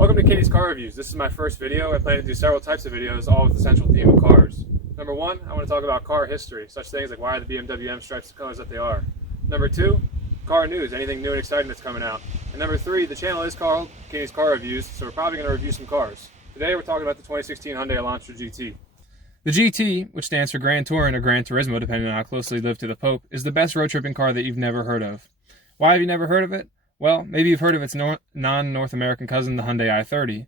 Welcome to Katie's Car Reviews. This is my first video. I plan to do several types of videos, all with the central theme of cars. Number one, I want to talk about car history, such things like why are the BMW M stripes the colors that they are. Number two, car news, anything new and exciting that's coming out. And number three, the channel is called Katie's Car Reviews, so we're probably going to review some cars. Today we're talking about the 2016 Hyundai Elantra GT. The GT, which stands for Grand Touring or Gran Turismo, depending on how closely you live to the Pope, is the best road tripping car that you've never heard of. Why have you never heard of it? Well, maybe you've heard of its non-North American cousin, the Hyundai i30.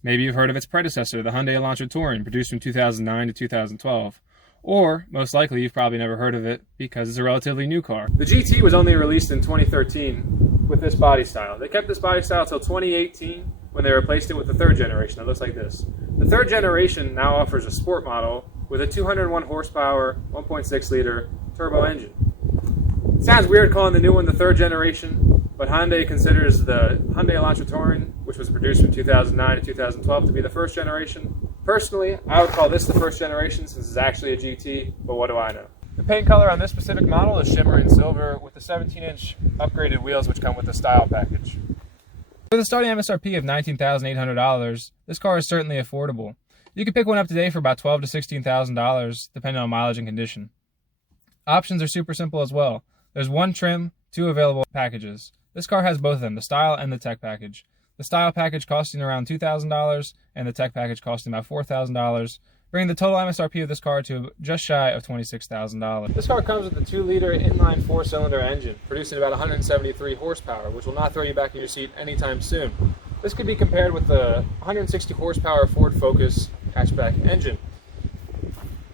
Maybe you've heard of its predecessor, the Hyundai Elantra Touring, produced from 2009 to 2012. Or, most likely, you've probably never heard of it because it's a relatively new car. The GT was only released in 2013 with this body style. They kept this body style until 2018 when they replaced it with the third generation that looks like this. The third generation now offers a sport model with a 201 horsepower, 1.6 liter turbo engine. It sounds weird calling the new one the third generation, but Hyundai considers the Hyundai Elantra Touring, which was produced from 2009 to 2012, to be the first generation. Personally, I would call this the first generation since it's actually a GT, but what do I know? The paint color on this specific model is shimmering silver with the 17-inch upgraded wheels which come with the style package. With a starting MSRP of $19,800, this car is certainly affordable. You can pick one up today for about $12,000 to $16,000, depending on mileage and condition. Options are super simple as well. There's one trim, two available packages. This car has both of them, the style and the tech package. The style package costing around $2,000 and the tech package costing about $4,000, bringing the total MSRP of this car to just shy of $26,000. This car comes with a 2-liter inline 4-cylinder engine, producing about 173 horsepower, which will not throw you back in your seat anytime soon. This could be compared with the 160 horsepower Ford Focus hatchback engine.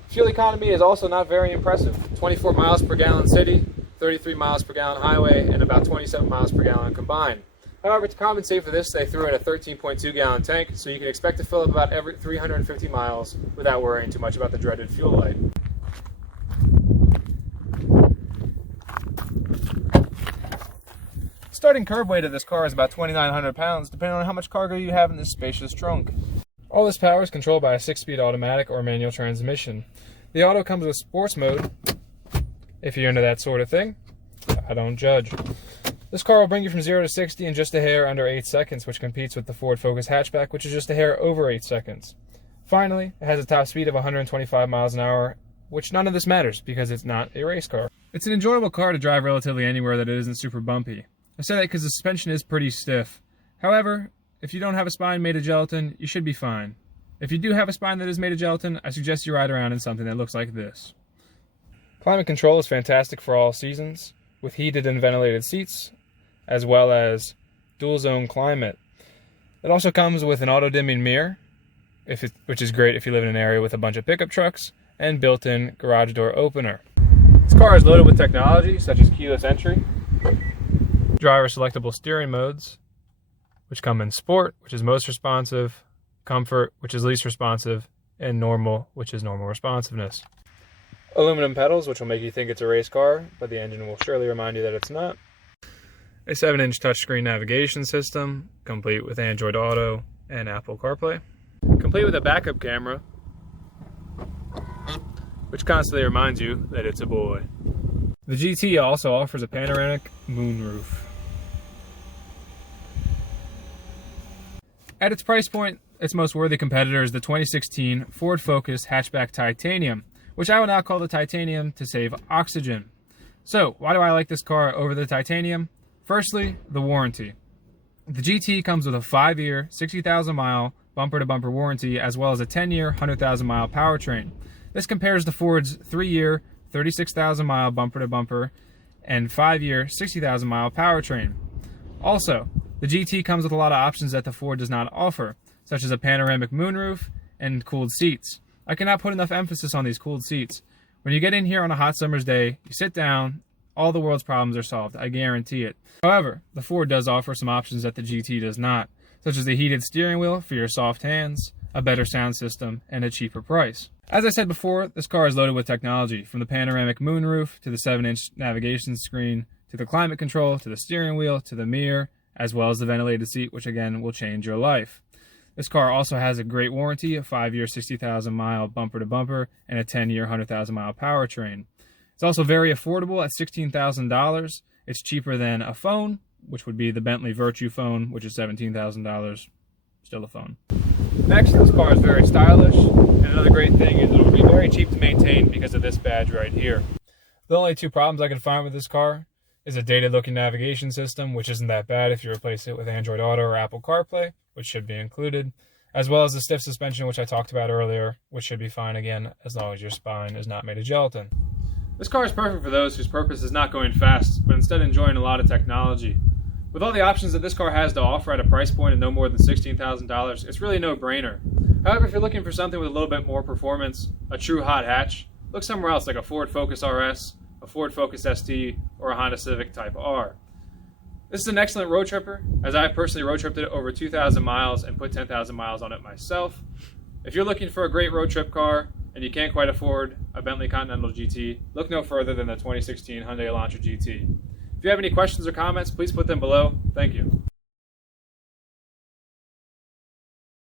Fuel economy is also not very impressive. 24 miles per gallon city, 33 miles per gallon highway, and about 27 miles per gallon combined. However, to compensate for this, they threw in a 13.2 gallon tank, so you can expect to fill up about every 350 miles without worrying too much about the dreaded fuel light. Starting curb weight of this car is about 2,900 pounds, depending on how much cargo you have in this spacious trunk. All this power is controlled by a 6-speed automatic or manual transmission. The auto comes with sports mode. If you're into that sort of thing, I don't judge. This car will bring you from 0 to 60 in just a hair under 8 seconds, which competes with the Ford Focus hatchback, which is just a hair over 8 seconds. Finally, it has a top speed of 125 miles an hour, which none of this matters because it's not a race car. It's an enjoyable car to drive relatively anywhere that it isn't super bumpy. I say that because the suspension is pretty stiff. However, if you don't have a spine made of gelatin, you should be fine. If you do have a spine that is made of gelatin, I suggest you ride around in something that looks like this. Climate control is fantastic for all seasons, with heated and ventilated seats, as well as dual zone climate. It also comes with an auto-dimming mirror, which is great if you live in an area with a bunch of pickup trucks, and built-in garage door opener. This car is loaded with technology such as keyless entry, driver selectable steering modes, which come in Sport, which is most responsive, Comfort, which is least responsive, and Normal, which is normal responsiveness. Aluminum pedals, which will make you think it's a race car, but the engine will surely remind you that it's not. A 7-inch touchscreen navigation system, complete with Android Auto and Apple CarPlay. Complete with a backup camera, which constantly reminds you that it's a boy. The GT also offers a panoramic moonroof. At its price point, its most worthy competitor is the 2016 Ford Focus Hatchback Titanium, which I will now call the Titanium to save oxygen. So, why do I like this car over the Titanium? Firstly, the warranty. The GT comes with a 5-year, 60,000-mile bumper-to-bumper warranty, as well as a 10-year, 100,000-mile powertrain. This compares to Ford's 3-year, 36,000-mile bumper-to-bumper and 5-year, 60,000-mile powertrain. Also, the GT comes with a lot of options that the Ford does not offer, such as a panoramic moonroof and cooled seats. I cannot put enough emphasis on these cooled seats. When you get in here on a hot summer's day, you sit down, all the world's problems are solved. I guarantee it. However, the Ford does offer some options that the GT does not, such as a heated steering wheel for your soft hands, a better sound system, and a cheaper price. As I said before, this car is loaded with technology, from the panoramic moonroof to the 7-inch navigation screen, to the climate control, to the steering wheel, to the mirror, as well as the ventilated seat, which again will change your life. This car also has a great warranty, a 5-year, 60,000-mile bumper-to-bumper, and a 10-year, 100,000-mile powertrain. It's also very affordable at $16,000. It's cheaper than a phone, which would be the Bentley Virtue phone, which is $17,000. still a phone. Next, this car is very stylish, and another great thing is it'll be very cheap to maintain because of this badge right here. The only two problems I can find with this car is a dated looking navigation system, which isn't that bad if you replace it with Android Auto or Apple CarPlay, which should be included, as well as the stiff suspension, which I talked about earlier, which should be fine again as long as your spine is not made of gelatin. This car is perfect for those whose purpose is not going fast, but instead enjoying a lot of technology. With all the options that this car has to offer at a price point of no more than $16,000, it's really no brainer. However, if you're looking for something with a little bit more performance, a true hot hatch, look somewhere else like a Ford Focus RS, a Ford Focus ST, or a Honda Civic Type R. This is an excellent road tripper, as I personally road tripped it over 2,000 miles and put 10,000 miles on it myself. If you're looking for a great road trip car and you can't quite afford a Bentley Continental GT, look no further than the 2016 Hyundai Elantra GT. If you have any questions or comments, please put them below. Thank you.